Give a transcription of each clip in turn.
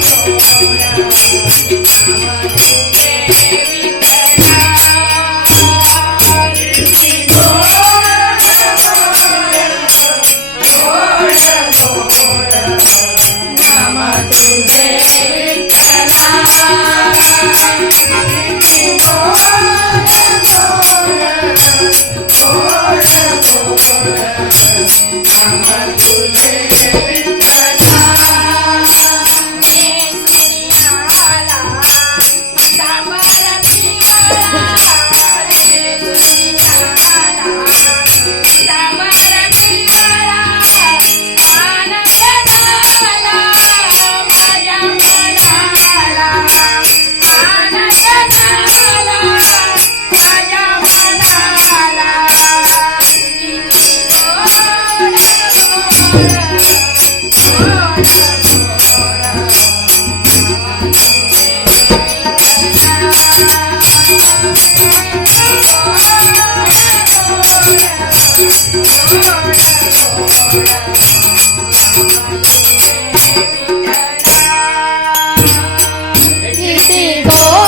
I'm gonna Oh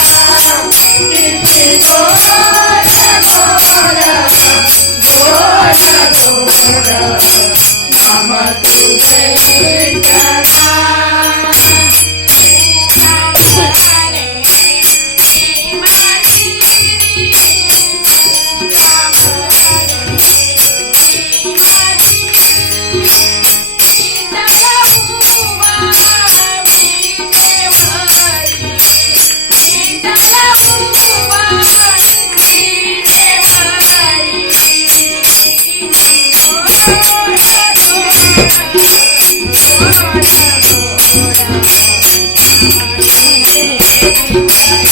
Mix.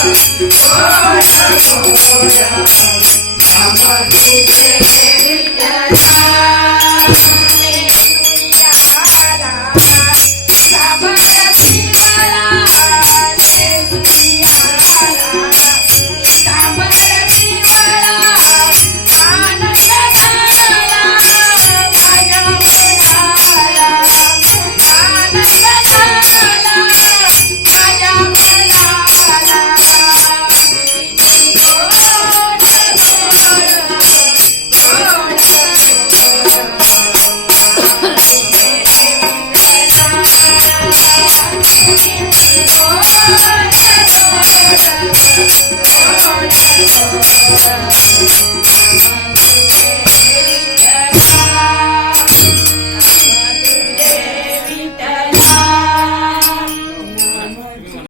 I'm a big baby, baby, baby, baby, baby, baby, Thank you.